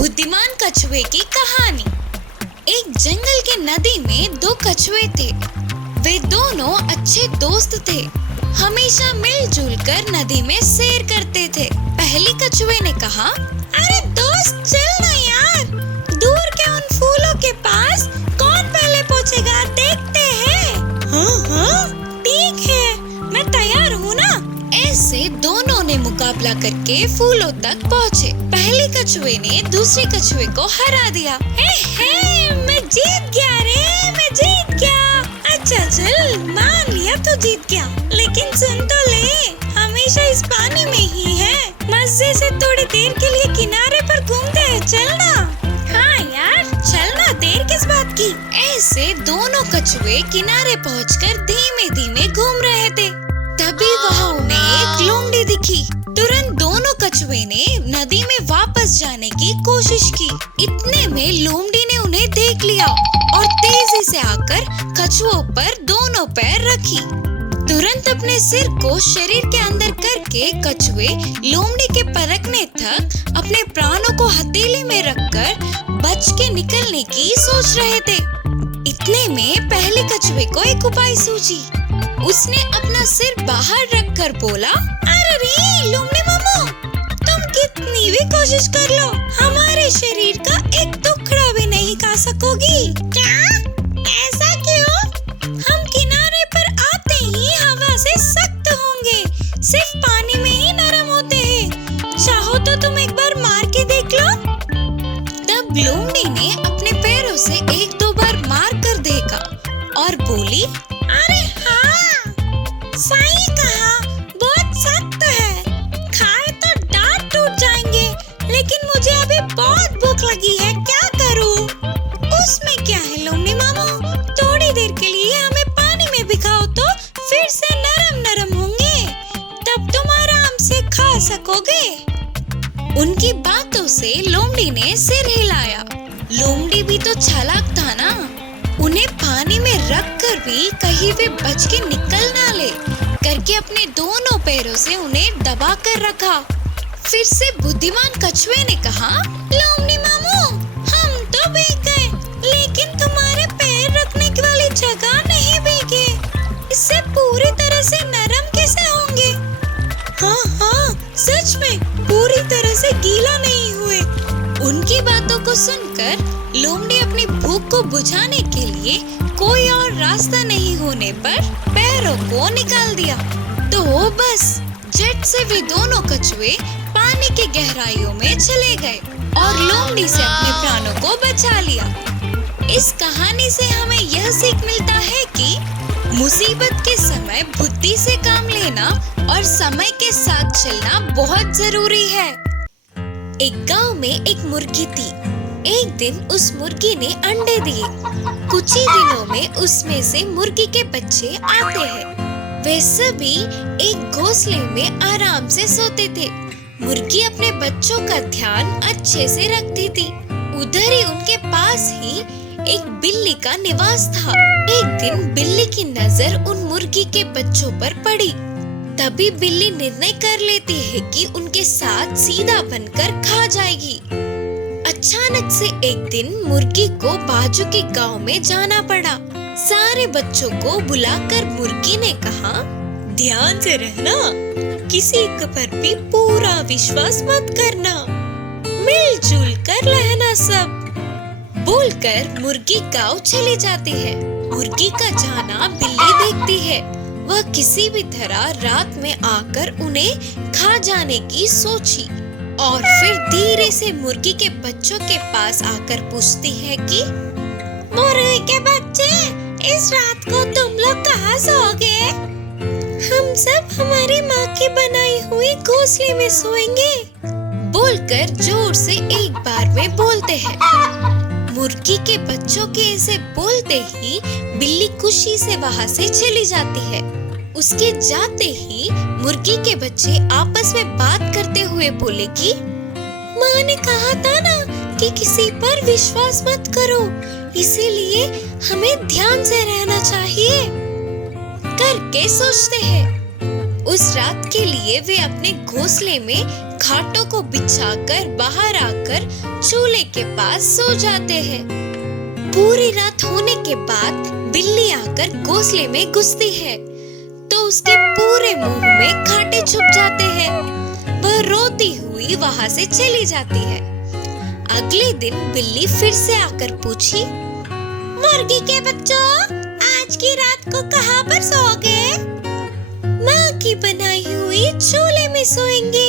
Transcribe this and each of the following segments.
बुद्धिमान कछुए की कहानी। एक जंगल के नदी में दो कछुए थे। वे दोनों अच्छे दोस्त थे। हमेशा मिलजुल कर नदी में सैर करते थे। पहले कछुए ने कहा, अरे दोस्त चल ना यार, दूर के उन फूलों के पास कौन पहले पहुंचेगा देखते हैं। हाँ, ठीक है, मैं तैयार हूँ ना। ऐसे दोनों ने मुकाबला करके फूलों तक पहुँचे। पहले कछुए ने दूसरे कछुए को हरा दिया। मैं जीत गया रे, मैं जीत गया। अच्छा चल, मान लिया तू जीत गया, लेकिन सुन तो ले, हमेशा इस पानी में ही है। मजे से थोड़ी देर के लिए किनारे पर घूमते हैं, चल ना। हाँ यार, चल ना, देर किस बात की। ऐसे दोनों कछुए किनारे पहुंचकर धीमे धीमे घूम रहे थे। तभी वहाँ उन्हें एक लोमड़ी दिखी। तुरंत दोनों कछुए ने नदी में वापस जाने की कोशिश की। इतने में लोमड़ी ने उन्हें देख लिया और तेजी से आकर कछुओं पर दोनों पैर रखी। तुरंत अपने सिर को शरीर के अंदर करके कछुए लोमड़ी के परखने तक अपने प्राणों को हथेली में रखकर बच के निकलने की सोच रहे थे। इतने में पहले कछुए को एक उपाय सूझी। उसने अपना सिर बाहर रखकर बोला, अरे रे लोमड़ी मामू, तुम कितनी भी कोशिश कर लो, हमारे शरीर का एक टुकड़ा भी नहीं खा सकोगी। क्या? ऐसा क्यों? हम किनारे पर आते ही हवा से सख्त होंगे, सिर्फ पानी में ही नरम होते हैं। चाहो तो तुम एक बार मार के देख लो। तब लोमड़ी ने अपने पैरों से एक दो बार मार कर देखा और बोली, अरे हाँ, सही कहा, बहुत सख्त है, खाए तो दांत टूट जाएंगे। लेकिन मुझे अभी बहुत भूख लगी है, क्या करूँ? उसमें क्या है लोमड़ी मामू, थोड़ी देर के लिए हमें पानी में भिगाओ तो फिर से नरम नरम होंगे, तब तुम आराम से खा सकोगे। उनकी बातों से लोमड़ी ने सिर हिलाया। लोमड़ी भी तो चालाक था ना, उन्हें पानी में रखकर भी कहीं वे बच के निकल ना ले करके अपने दोनों पैरों से उन्हें दबा कर रखा। फिर से बुद्धिमान कछुए ने कहा, लोमड़ी मामू, हम तो भीग गए, लेकिन तुम्हारे पैर रखने वाली जगह नहीं भीगे, इससे पूरी तरह से नरम कैसे होंगे? हाँ, सच में पूरी तरह से गीला नहीं हुए। उनकी बातों को सुनकर लोमड़ी अपनी भूख को बुझाने के लिए कोई और रास्ता नहीं होने पर पैरों को निकाल दिया। तो बस झट से वे दोनों कछुए पानी की गहराइयों में चले गए और लोमड़ी से अपने प्राणों को बचा लिया। इस कहानी से हमें यह सीख मिलता है कि मुसीबत के समय बुद्धि से काम लेना और समय के साथ चलना बहुत जरूरी है। एक गांव में एक मुर्गी थी। एक दिन उस मुर्गी ने अंडे दिए। कुछ ही दिनों में उसमें से मुर्गी के बच्चे आते हैं। वे सभी एक घोंसले में आराम से सोते थे। मुर्गी अपने बच्चों का ध्यान अच्छे से रखती थी। उधर ही उनके पास ही एक बिल्ली का निवास था। एक दिन बिल्ली की नजर उन मुर्गी के बच्चों पर पड़ी। तभी बिल्ली निर्णय कर लेती है कि उनके साथ सीधा बनकर खा जाएगी। अचानक से एक दिन मुर्गी को बाजू के गांव में जाना पड़ा। सारे बच्चों को बुलाकर मुर्गी ने कहा, ध्यान से रहना, किसी पर भी पूरा विश्वास मत करना, मिलजुल कर रहना सब। बोलकर मुर्गी गांव चली जाती है। मुर्गी का जाना बिल्ली देखती है। वह किसी भी तरह रात में आकर उन्हें खा जाने की सोची और फिर धीरे से मुर्गी के बच्चों के पास आकर पूछती है कि मुर्गी के बच्चे, इस रात को तुम लोग कहाँ सोओगे? हम सब हमारी माँ की बनाई हुई घोंसले में सोएंगे। बोलकर जोर से एक बार में बोलते हैं। मुर्गी के बच्चों के ऐसे बोलते ही बिल्ली खुशी से वहाँ से चली जाती है। उसके जाते ही मुर्गी के बच्चे आपस में बात करते हुए बोले कि माँ ने कहा था ना कि किसी पर विश्वास मत करो, इसीलिए हमें ध्यान से रहना चाहिए करके सोचते हैं। उस रात के लिए वे अपने घोंसले में खाटों को बिछाकर बाहर आकर चूल्हे के पास सो जाते हैं। पूरी रात होने के बाद बिल्ली आकर घोंसले में घुसती है तो उसके पूरे मुंह में खाटे छुप जाते हैं। वह रोती हुई वहां से चली जाती है। अगले दिन बिल्ली फिर से आकर पूछी, मुर्गी के बच्चों, आज की रात को कहाँ पर सोओगे? माँ की बनाई हुई चूल्हे में सोएंगे।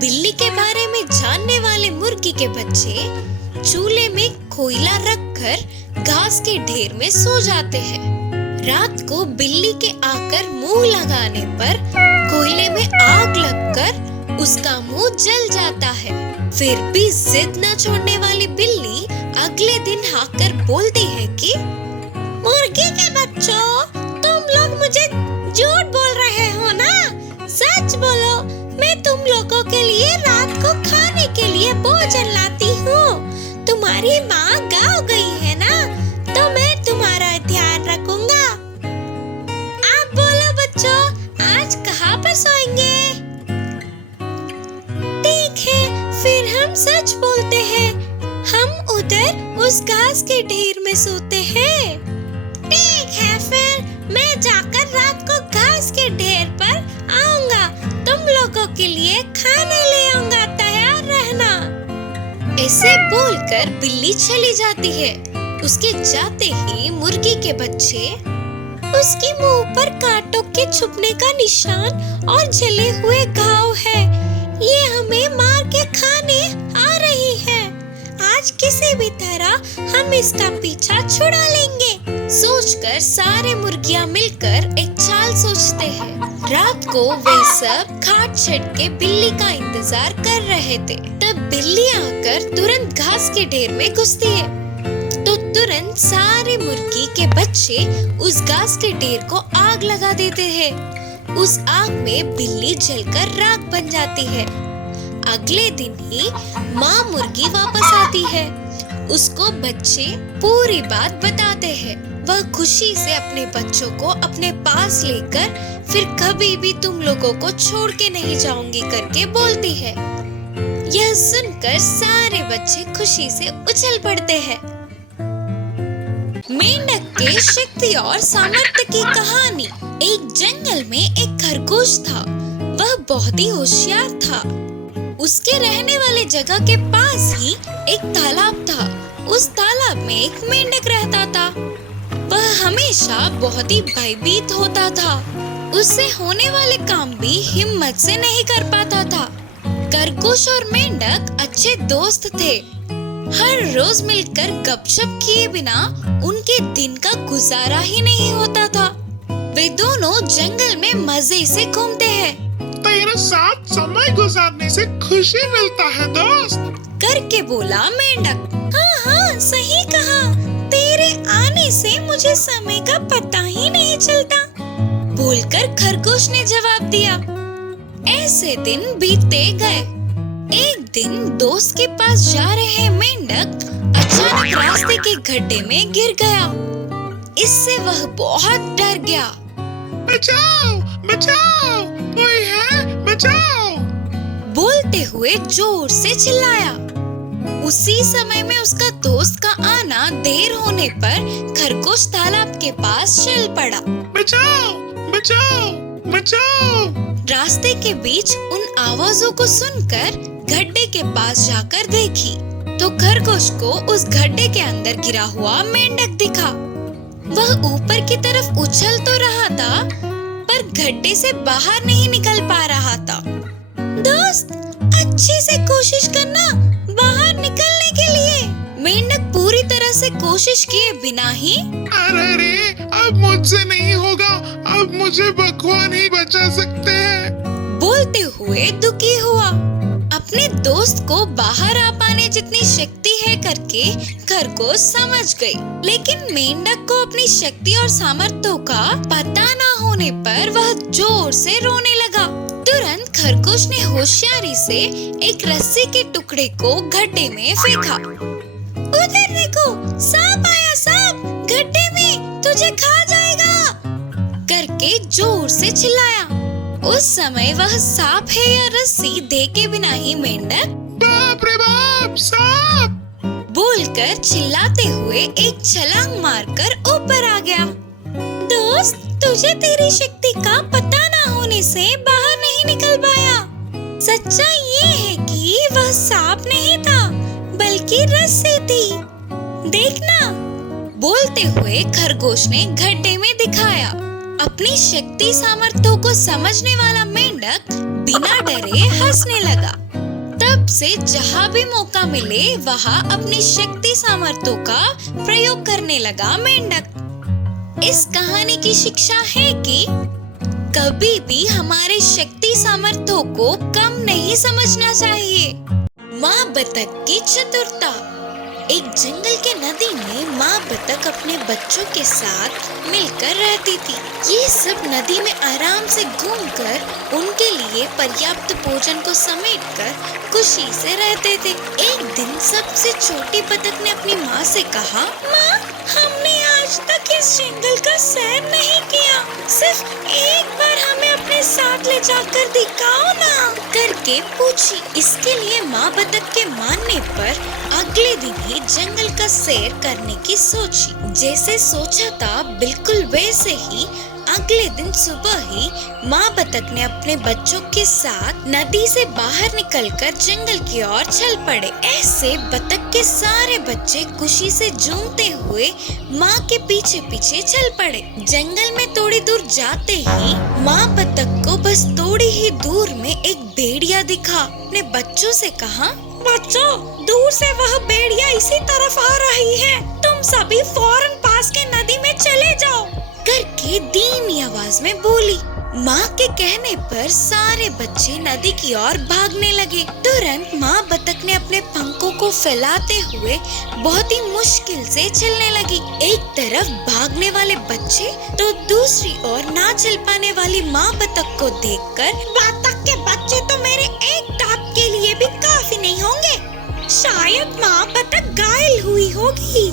बिल्ली के बारे में जानने वाले मुर्गी के बच्चे चूल्हे में कोयला रखकर घास के ढेर में सो जाते हैं। रात को बिल्ली के आकर मुंह लगाने पर कोयले में आग लगकर उसका मुंह जल जाता है। फिर भी जिद न छोड़ने वाली बिल्ली अगले दिन आकर बोलती है कि मुर्गी के बच्चों, तुम लोग मुझे झूठ बोल रहे हो ना? सच बोलो, मैं तुम लोगों के लिए रात को खाने के लिए भोजन लाती हूँ। तुम्हारी माँ गाँव गई है ना, तो मैं तुम्हारा ध्यान रखूंगा। आप बोलो बच्चों, आज कहाँ पर सोएंगे? ठीक है, फिर हम सच बोलते हैं। हम उधर उस घास के ढेर में सोते हैं। ठीक है, फिर मैं जाकर रात को घास के ढेर पर आऊंगा। तुम लोगों के लिए खाने ले आऊंगा, तैयार रहना। ऐसे बोलकर बिल्ली चली जाती है। उसके जाते ही मुर्गी के बच्चे उसके मुंह पर कांटों के छुपने का निशान और जले हुए घाव है। ये हमें मार के खाने आ रही है। आज किसी भी तरह हम इसका पीछा छुड़ा लेंगे। सोचकर सारे मुर्गियां मिलकर एक चाल सोचते हैं। रात को वे सब खाट छत के बिल्ली का इंतजार कर रहे थे। तब बिल्ली आकर तुरंत घास के ढेर में घुसती है तो तुरंत सारे मुर्गी के बच्चे उस घास के ढेर को आग लगा देते हैं। उस आग में बिल्ली जलकर राख बन जाती है। अगले दिन ही माँ मुर्गी वापस आती है। उसको बच्चे पूरी बात बताते हैं। वह खुशी से अपने बच्चों को अपने पास लेकर फिर कभी भी तुम लोगों को छोड़ के नहीं जाऊंगी करके बोलती है। यह सुनकर सारे बच्चे खुशी से उछल पड़ते हैं। मेंढक के शक्ति और सामर्थ्य की कहानी। एक जंगल में एक खरगोश था। वह बहुत ही होशियार था। उसके रहने वाले जगह के पास ही एक तालाब था। उस तालाब में एक मेंढक रहता था। वह हमेशा बहुत ही भयभीत होता था। उससे होने वाले काम भी हिम्मत से नहीं कर पाता था। खरगोश और मेंढक अच्छे दोस्त थे। हर रोज मिलकर गपशप किए बिना उनके दिन का गुजारा ही नहीं होता था। वे दोनों जंगल में मजे से घूमते हैं। तेरे साथ समय गुजारने से खुशी मिलता है दोस्त, करके बोला मेंढक। हाँ हाँ, सही कहा। तेरे आने से मुझे समय का पता ही नहीं चलता, बोलकर खरगोश ने जवाब दिया। ऐसे दिन बीतते गए। एक दिन दोस्त के पास जा रहे मेंढक अचानक रास्ते के गड्ढे में गिर गया। इससे वह बहुत डर गया। बचाओ बचाओ, कोई है, बचाओ, बोलते हुए जोर से चिल्लाया। उसी समय में उसका दोस्त का आना देर होने पर खरगोश तालाब के पास चल पड़ा। बचाओ बचाओ बचाओ। रास्ते के बीच उन आवाजों को सुनकर गड्ढे के पास जाकर देखी तो खरगोश को उस गड्ढे के अंदर गिरा हुआ मेंढक दिखा। वह ऊपर की तरफ उछल तो रहा था पर गड्ढे से बाहर नहीं निकल पा रहा था। दोस्त, अच्छे से कोशिश करना बाहर निकलने के लिए। मेंढक पूरी तरह से कोशिश किए बिना ही अरे रे, अब मुझसे नहीं होगा, अब मुझे भगवान ही बचा सकते हैं, बोलते हुए दुखी हुआ। अपने दोस्त को बाहर आ पाने जितनी शक्ति है करके खरगोश समझ गई। लेकिन मेंढक को अपनी शक्ति और सामर्थ्यों का पता न होने पर वह जोर से रोने लगा। तुरंत खरगोश ने होशियारी से एक रस्सी के टुकड़े को गड्ढे में फेंका। उधर देखो, सांप आया, सांप गड्ढे में, तुझे खा जाएगा, करके जोर से चिल्लाया। उस समय वह सांप है या रस्सी देखे बिना ही मेंढक बाप रे बाप, सांप! बोलकर चिल्लाते हुए एक छलांग मारकर ऊपर आ गया। दोस्त, तुझे तेरी शक्ति का पता ना होने से बाहर नहीं निकल पाया। सच्चाई ये है कि वह सांप नहीं था, बल्कि रस्सी थी। देखना, बोलते हुए खरगोश ने गड्ढे में दिखाया। अपनी शक्ति सामर्थ्यों को समझने वाला मेंढक बिना डरे हंसने लगा। तब से जहाँ भी मौका मिले वहाँ अपनी शक्ति सामर्थ्यों का प्रयोग करने लगा मेंढक। इस कहानी की शिक्षा है कि कभी भी हमारे शक्ति सामर्थ्यों को कम नहीं समझना चाहिए। माँ बतख की चतुरता। एक जंगल के नदी में माँ बतख अपने बच्चों के साथ मिलकर रहती थी। ये सब नदी में आराम से घूमकर उनके लिए पर्याप्त भोजन को समेटकर खुशी से रहते थे। एक दिन सबसे छोटी बतख ने अपनी माँ से कहा, माँ, हमने आज तक इस जंगल का सैर नहीं किया। सिर्फ एक बार हमें अपने साथ ले जाकर दिखाओ ना, करके पूछी। इसके लिए माँ बतख के मानने पर अगले दिन ही जंगल का सैर करने की सोची। जैसे सोचा था बिल्कुल वैसे ही अगले दिन सुबह ही माँ बतख ने अपने बच्चों के साथ नदी से बाहर निकलकर जंगल की ओर चल पड़े। ऐसे बतख के सारे बच्चे खुशी से झूमते हुए माँ के पीछे पीछे चल पड़े। जंगल में थोड़ी दूर जाते ही माँ बतख को बस थोड़ी ही दूर में एक भेड़िया दिखा। अपने बच्चों से कहा, बच्चों, दूर से वह भेड़िया इसी तरफ आ रही है। तुम सभी फौरन पास के नदी में चले जाओ, करके धीमी आवाज में बोली। माँ के कहने पर सारे बच्चे नदी की ओर भागने लगे। तुरंत माँ बतख ने अपने पंखों को फैलाते हुए बहुत ही मुश्किल से चलने लगी। एक तरफ भागने वाले बच्चे तो दूसरी ओर ना चल पाने वाली माँ बतख को देखकर, बतख के बच्चे तो मेरे एक टाप के लिए भी काफी नहीं होंगे। शायद माँ बतख घायल हुई होगी,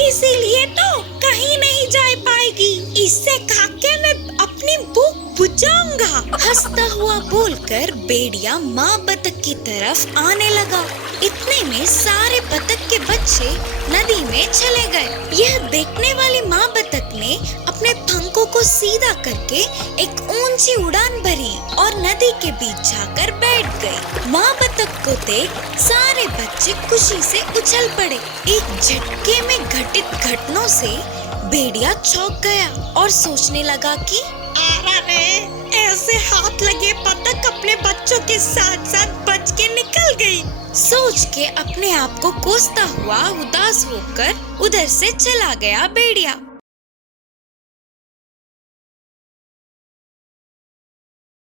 इसीलिए तो कहीं नहीं जा पाएगी। इससे खाके मैं अपनी भूख बुझाऊंगा। हंसता हुआ बोलकर भेड़िया माँ बतख की तरफ आने लगा। इतने में सारे बतख के बच्चे नदी में चले गए। यह देखने वाली माँ बतख ने अपने पंखों को सीधा करके एक ऊंची उड़ान भरी और नदी के बीच जाकर बैठ गई। माँ बतख को देख सारे बच्चे खुशी से उछल पड़े। एक झटके में घटित घटनाओं से भेड़िया चौंक गया और सोचने लगा कि अरे, ऐसे हाथ लगे बतख अपने बच्चों के साथ साथ बच के निकल गई। सोच के अपने आप को कोसता हुआ उदास होकर उधर से चला गया भेड़िया।